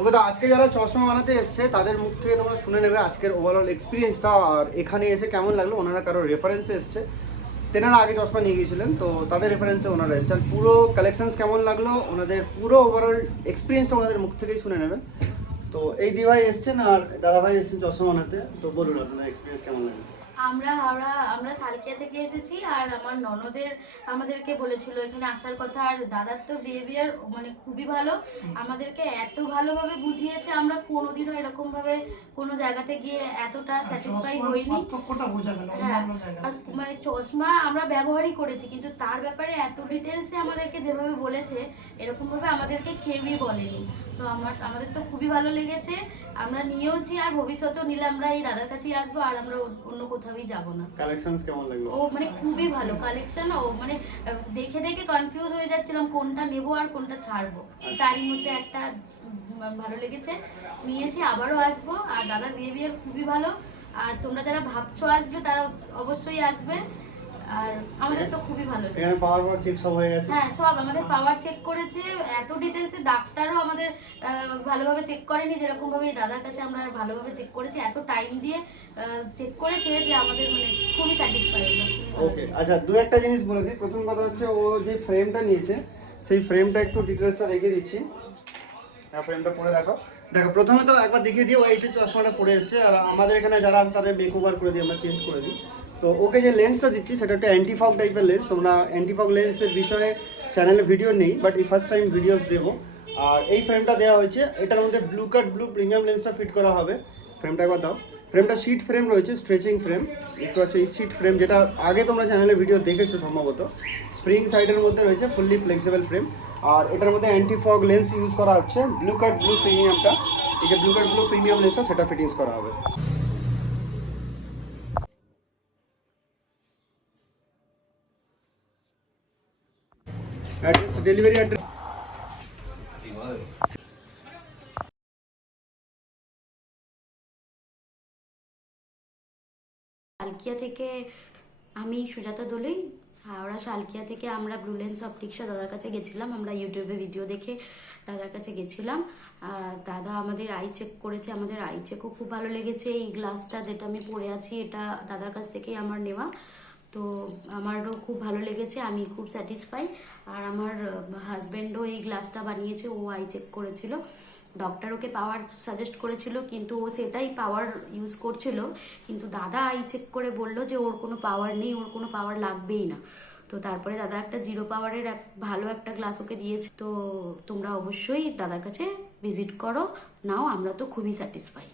ওকে তো আজকে যারা চশমা বানাতে এসছে, তাদের মুখ থেকে তোমরা শুনে নেবে আজকের ওভারঅল এক্সপিরিয়েন্সটা আর এখানে এসে কেমন লাগল? ওনারা কারও রেফারেন্সে এসছে। তেনারা আগে চশমা নিয়ে গিয়েছিলেন, তো তাদের রেফারেন্সে ওনারা এসছেন পুরো কালেকশনস কেমন লাগল? ওনাদের পুরো ওভারঅল এক্সপিরিয়েন্সটা ওনাদের মুখ থেকেই শুনে নেবেন তো এই দিভাই এসছেন আর দাদাভাই এসছেন চশমা বানাতে। তো বলুন আপনার এক্সপিরিয়েন্স কেমন লাগল? আমরা হাওড়া আমরা সালকিয়া থেকে এসেছি আর আমার ননদের আমাদেরকে বলেছিল এখানে আসার কথা। আর দাদার তো বিহেভিয়ার মানে খুবই ভালো। আমাদেরকে এত ভালোভাবে বুঝিয়েছে আমরা কোনোদিনও এরকম ভাবে কোনো জায়গাতে গিয়ে এতটা স্যাটিসফাই হইনি। হ্যাঁ, আর মানে চশমা আমরা ব্যবহারই করেছি কিন্তু তার ব্যাপারে এত ডিটেলসে আমাদেরকে যেভাবে বলেছে এরকম ভাবে আমাদেরকে কেউই বলেনি। তো আমার আমাদের তো খুবই ভালো লেগেছে। আমরা নিয়েওছি আর ভবিষ্যতেও নিলে আমরা এই দাদার কাছেই আসব আর আমরা অন্য- অন্য কোথাওই যাব না। কালেকশনস কেমন লাগল? ও মানে খুবই ভালো কালেকশন ও মানে দেখে দেখে কনফিউজ হয়ে যাচ্ছিলাম কোনটা নেব আর কোনটা ছাড়বো। তারই মধ্যে একটা ভালো লেগেছে। নিয়েছি আবারও আসব। আর দাদার বিহেভিয়ার খুবই ভালো। আর তোমরা যারা ভাবছ আসবে তারা অবশ্যই আসবে। আর আমাদের তো খুবই ভালো এখানে পাওয়ার চেক সব হয়ে গেছে? হ্যাঁ সব আমাদের পাওয়ার চেক করেছে। এত ডিটেলসে ডাক্তারও আমাদের ভালোভাবে চেক করেনি যেরকম ভাবে দাদার কাছে আমরা ভালোভাবে চেক করেছি, এত টাইম দিয়ে চেক করেছে যে আমাদের মানে খুবই স্যাটিসফাই ওকে আচ্ছা দু একটা জিনিস বলে দিই। প্রথম কথা হচ্ছে, ও যে ফ্রেমটা নিয়েছে, সেই ফ্রেমটা একটু ডিটেলসটা দেখিয়ে দিচ্ছি। হ্যাঁ ফ্রেমটা পরে দেখো। দেখো, প্রথমে তো একবার দেখিয়ে দিই ও এইটা চশমাটা পরে এসছে, আর আমাদের এখানে যারা আছে, তাদের মেক ওভার করে দিই, আমরা চেঞ্জ করে দিই। তো ওকে যে লেন্সটা দিচ্ছি, সেটা একটা অ্যান্টিফগ টাইপের লেন্স তোমরা অ্যান্টিফগ লেন্সের বিষয়ে চ্যানেলে ভিডিও নেই বাট এই ফার্স্ট টাইম ভিডিওস দেবো। আর এই ফ্রেমটা দেওয়া হয়েছে, এটার মধ্যে ব্লু কাট ব্লু প্রিমিয়াম লেন্সটা ফিট করা হবে। ফ্রেমটা একবার দাও। ফ্রেমটা সিট ফ্রেম রয়েছে স্ট্রেচিং ফ্রেম দেখতে পাচ্ছ, এই সিট ফ্রেম যেটা আগে তোমরা চ্যানেলে ভিডিও দেখেছ সম্ভবত স্প্রিং সাইডের মধ্যে রয়েছে ফুললি ফ্লেক্সিবল ফ্রেম আর এটার মধ্যে অ্যান্টি ফগ লেন্স ইউজ করা হচ্ছে। ব্লু কাট ব্লু প্রিমিয়ামটা এই যে ব্লু কাট ব্লু প্রিমিয়াম লেন্সটা সেটা ফিটিংস করা হবে। অ্যাড্রেস ডেলিভারি অ্যাড্রেস শালকিয়া থেকে আমি সুজাতা দোলই হাওড়া শালকিয়া থেকে আমরা ব্লুলেন্স অপটিক্সা দাদার কাছে গেছিলাম। আমরা ইউটিউবে ভিডিও দেখে দাদার কাছে গেছিলাম। দাদা আমাদের আই চেক করেছে, আমাদের আই চেকও খুব ভালো লেগেছে। এই গ্লাসটা যেটা আমি পরে আছি, এটা দাদার কাছ থেকেই আমার নেওয়া। তো আমারও খুব ভালো লেগেছে, আমি খুব স্যাটিসফাই আর আমার হাজব্যান্ডও এই গ্লাসটা বানিয়েছে, ও আই চেক করেছিল। ডক্টর ওকে পাওয়ার সাজেস্ট করেছিল, কিন্তু ও সেটাই পাওয়ার ইউজ করছিল। কিন্তু দাদা আই চেক করে বলল যে ওর কোনো পাওয়ার নেই, ওর কোনো পাওয়ার লাগবেই না। তো তারপরে দাদা একটা জিরো পাওয়ারের এক ভালো একটা গ্লাস ওকে দিয়েছে। তো তোমরা অবশ্যই দাদার কাছে ভিজিট করো। নাও, আমরা তো খুবই স্যাটিসফাই